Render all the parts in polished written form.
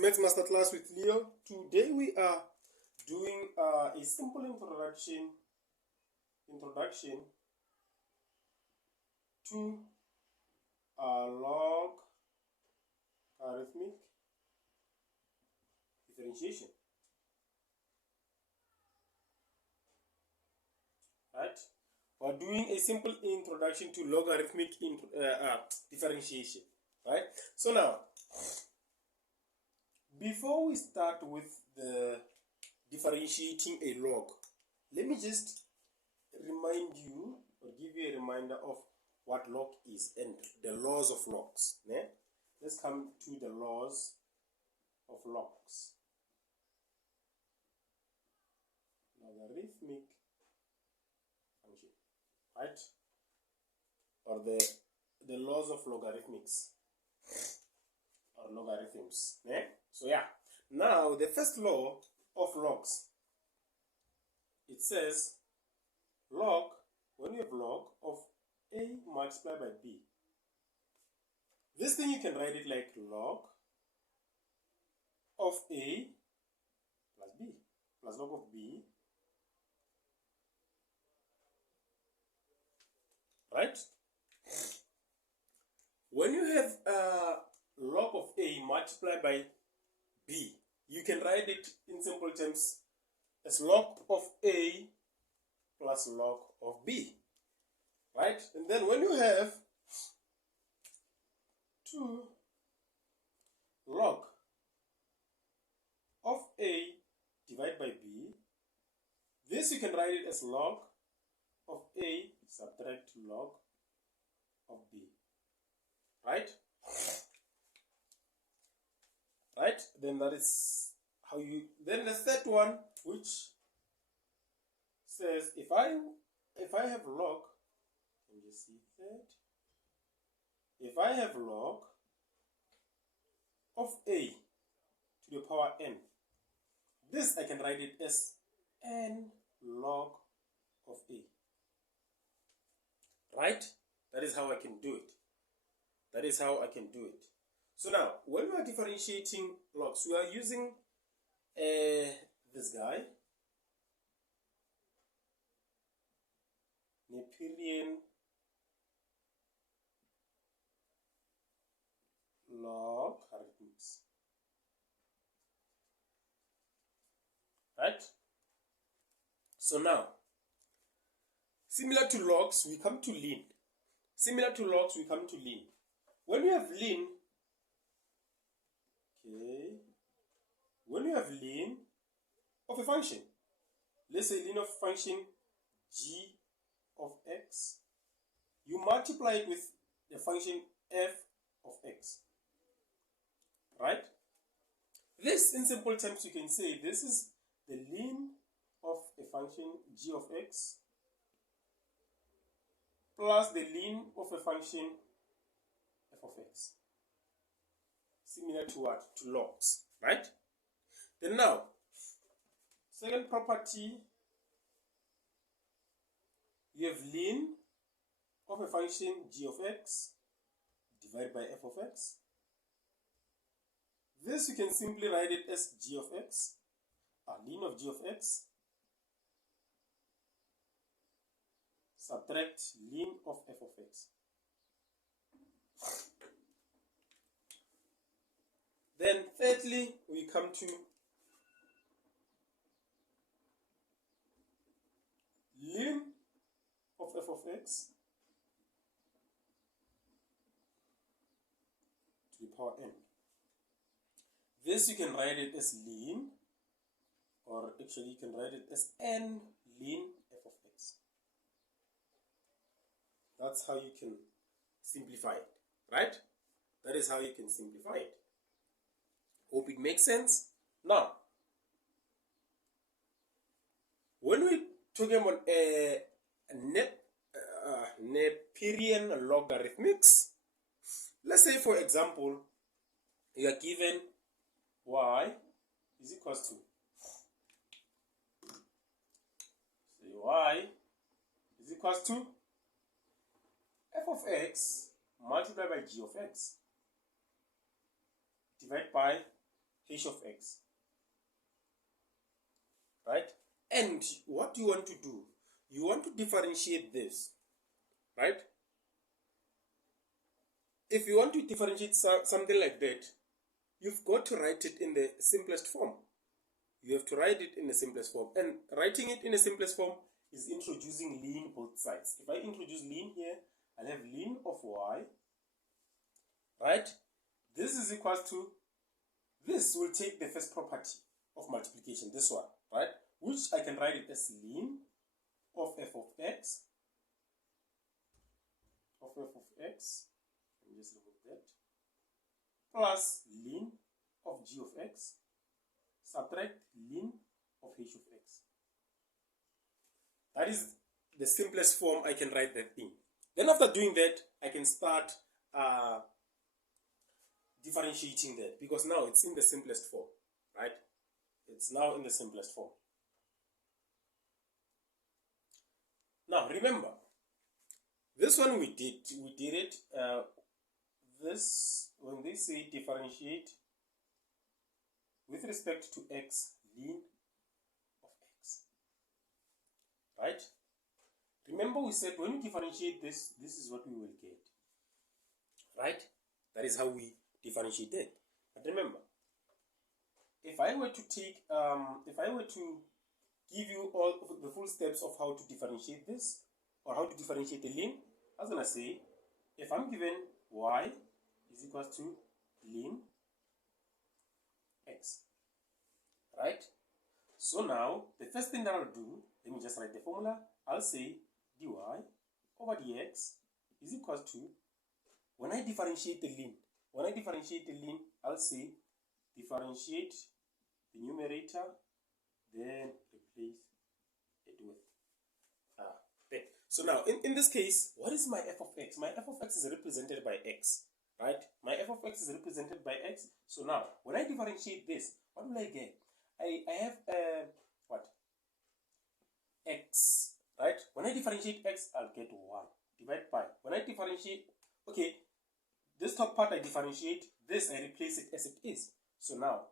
Maths Masterclass with Leo. Today we are doing a simple introduction to logarithmic differentiation. Right? We're doing a simple introduction to logarithmic differentiation. Right? So now, before we start with the differentiating a log, let me just remind you or give you a reminder of what log is and the laws of logs. Yeah? Let's come to the laws of logs. Logarithmic function, right? Or the laws of logarithmics or logarithms. Yeah? So yeah, now the first law of logs, it says log, when you have log of a multiplied by b, this thing you can write it like log of a plus b plus log of b, right? When you have log of a multiplied by b, you can write it in simple terms as log of a plus log of b, right? And then when you have 2 log of a divided by b, this you can write it as log of a subtract log of b, right? Right? Then that is how you. Then the third one, which says if I have log, can you see that? If I have log of a to the power n, this I can write it as n log of a. Right? That is how I can do it. That is how I can do it. So now, when we are differentiating logs, we are using this guy, Neperian logarithms. Right? So now, similar to logs, we come to ln. Similar to logs, we come to ln. When you have ln, when you have ln of a function, let's say ln of function g of x, you multiply it with the function f of x, right? This, in simple terms, you can say this is the ln of a function g of x plus the ln of a function f of x. Similar to what? To logs, right? Then now, second property, you have ln of a function g of x divided by f of x. This you can simply write it as g of x, ln of g of x, subtract ln of f of x. Then thirdly, we come to ln of f of x to the power n. This you can write it as ln, or actually you can write it as n ln f of x. That's how you can simplify it, right? That is how you can simplify it. Hope it makes sense. Now, when we talking about Neperian logarithmics, let's say for example, you are given y is equals to, say y is equals to f of x multiplied by g of x divided by h of x, right? And what you want to do, you want to differentiate this, right? If you want to differentiate something like that, you've got to write it in the simplest form. You have to write it in the simplest form. And writing it in the simplest form is introducing ln both sides. If I introduce ln here, I'll have ln of y, right? This is equal to, this will take the first property of multiplication, this one, right? Which I can write it as ln of f of x, let me just remove that, plus ln of g of x, subtract ln of h of x. That is the simplest form I can write that in. Then after doing that, I can start differentiating that, because now it's in the simplest form, right? It's now in the simplest form. Now remember, this one we did it, this, when they say differentiate with respect to x, ln of x, right? Remember we said when we differentiate this, this is what we will get, right? That is how we differentiate it. But remember, if I were to take, if I were to give you all the full steps of how to differentiate this, or how to differentiate the ln, I was going to say, if I'm given y is equal to ln x, right? So now, the first thing that I'll do, let me just write the formula. I'll say dy over dx is equal to, when I differentiate the ln, I'll say differentiate the numerator, then replace it with there. So now, in this case, what is my f of x? My f of x is represented by x, right? My f of x is represented by x. So now, when I differentiate this, what will I get? I have what? X, right? When I differentiate x, I'll get 1 divided by. When I differentiate, okay, this top part I differentiate, this I replace it as it is. So now,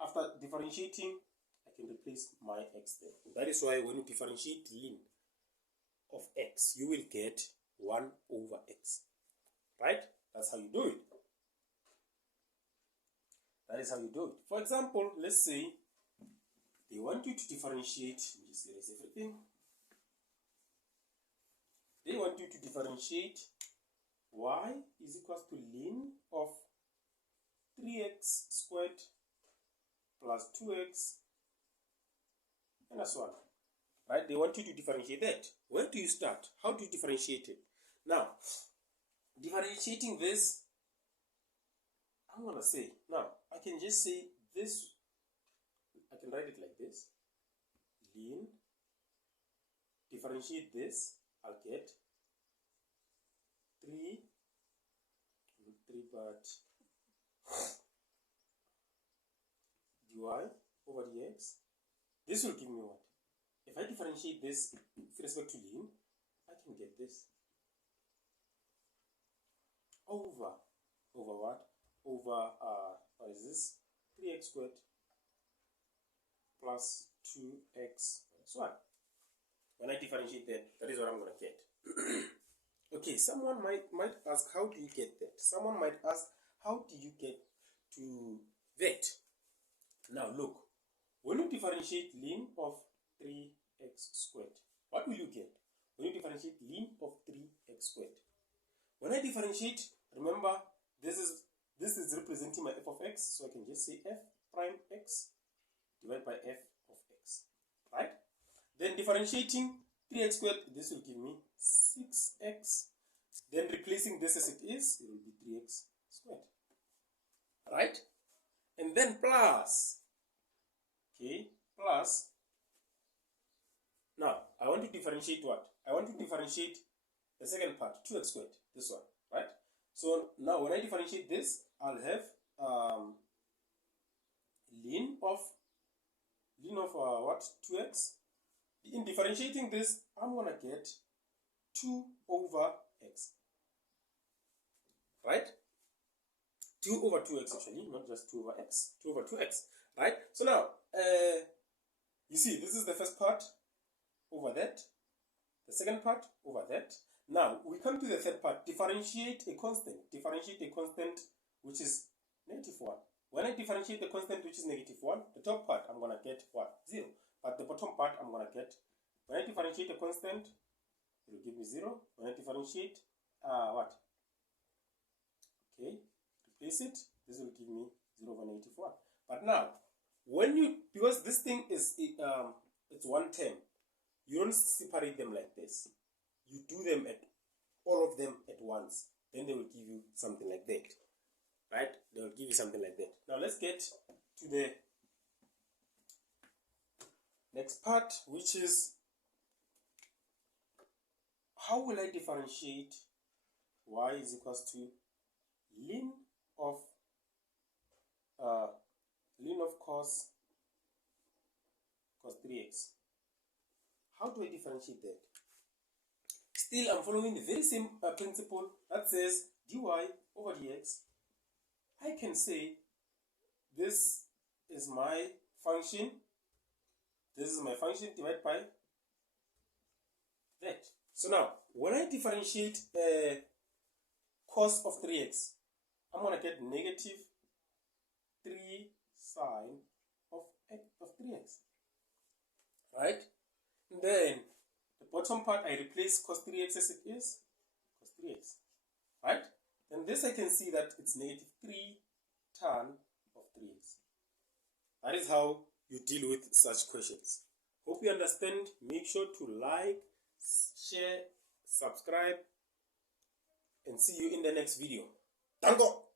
after differentiating, I can replace my x there. That is why when you differentiate ln of x, you will get 1 over x, right? That's how you do it. That is how you do it. For example, let's say they want you to differentiate, let me just erase everything. They want you to differentiate y is equal to ln of 3x squared plus 2x and so on. Right? They want you to differentiate that. Where do you start? How do you differentiate it? Now, differentiating this, I'm going to say, now, I can just say this, I can write it like this. Ln, differentiate this, I'll get 3 but dy over dx. This will give me what? If I differentiate this with respect to ln, I can get this over what? Over what is this? 3x squared plus 2x so on. When I differentiate that is what I'm going to get. Okay, someone might ask, how do you get that? Someone might ask, how do you get to that? Now look, when you differentiate ln of 3x squared, what will you get? When you differentiate ln of 3x squared, when I differentiate, remember this is representing my f of x, so I can just say f prime x divided by f of x, right? Then differentiating 3x squared, this will give me 6x. Then replacing this as it is, it will be 3x squared, right? And then plus, okay, plus. Now, I want to differentiate what? I want to differentiate the second part, 2x squared, this one, right? So now when I differentiate this, I'll have ln of what? 2x. In differentiating this, I'm going to get 2 over x, right? 2 over 2x actually, not just 2 over x, 2 over 2x, right? So now, you see, this is the first part over that, the second part over that. Now, we come to the third part, differentiate a constant which is -1. When I differentiate the constant which is -1, the top part, I'm going to get what? 0. But the bottom part, I'm going to get, when I differentiate a constant, it will give me 0. When I differentiate, what? Okay, replace it, this will give me 0 over -1. But now, when you, because this thing is, it's one term, you don't separate them like this. You do them at, all of them at once. Then they will give you something like that. Right? They will give you something like that. Now let's get to the next part, which is, how will I differentiate y is equals to ln of cos 3x. How do I differentiate that? Still, I'm following the very same principle that says dy over dx. I can say this is my function. This is my function divided by that. So now, when I differentiate cos of 3x, I'm going to get negative 3 sine of 3x. Right? And then the bottom part, I replace cos 3x as it is, cos 3x. Right? And this I can see that it's negative 3 tan of 3x. That is how you deal with such questions. Hope you understand. Make sure to like, share, subscribe, and see you in the next video. Danko!